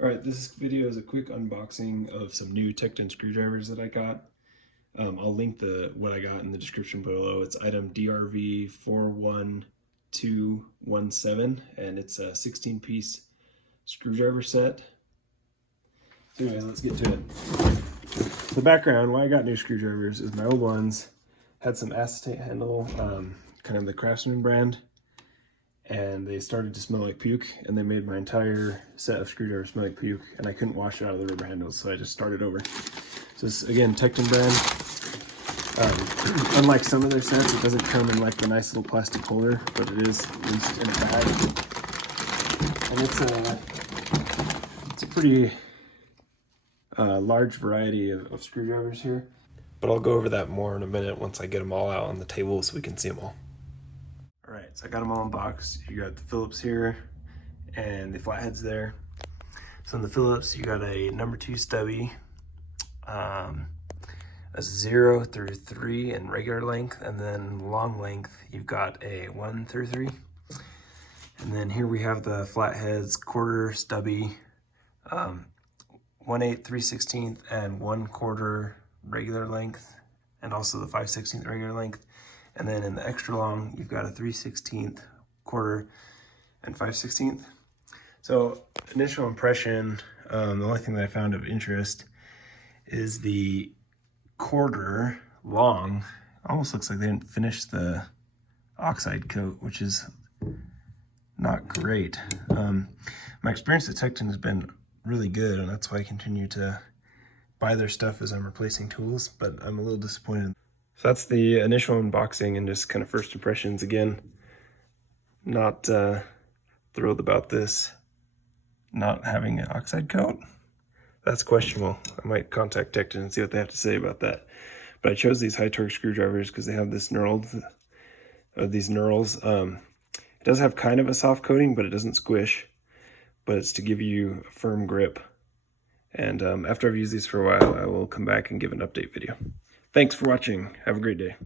Alright, this video is a quick unboxing of some new Tekton screwdrivers that I got. I'll link what I got in the description below. It's item DRV 41217 and it's a 16-piece screwdriver set. So anyways, let's get to it. The background, why I got new screwdrivers is my old ones had some acetate handle, kind of the Craftsman brand, and they started to smell like puke, and they made my entire set of screwdrivers smell like puke, and I couldn't wash it out of the rubber handles, so I just started over. So this, again, Tekton brand. Unlike some of their sets, it doesn't come in like the nice little plastic holder, but it is at least in a bag. And it's a pretty large variety of screwdrivers here. But I'll go over that more in a minute once I get them all out on the table so we can see them all. Alright, so I got them all in box. You got the Phillips here and the flatheads there. So in the Phillips, you got a number 2 stubby, a 0 through 3 in regular length, and then long length, you've got a 1 through 3. And then here we have the flatheads, quarter stubby, 1/8, 3/16, and 1/4 regular length, and also the 5/16 regular length. And then in the extra long, you've got a 3/16, quarter, and 5/16. So initial impression, the only thing that I found of interest is the quarter long. Almost looks like they didn't finish the oxide coat, which is not great. My experience at Tekton has been really good, and that's why I continue to buy their stuff as I'm replacing tools, but I'm a little disappointed. So that's the initial unboxing and just kind of first impressions. Again, not thrilled about this not having an oxide coat. That's questionable. I might contact Tekton and see what they have to say about that. But I chose these high torque screwdrivers because they have this knurled, these knurls. It does have kind of a soft coating, but it doesn't squish. But it's to give you a firm grip. And after I've used these for a while, I will come back and give an update video. Thanks for watching. Have a great day.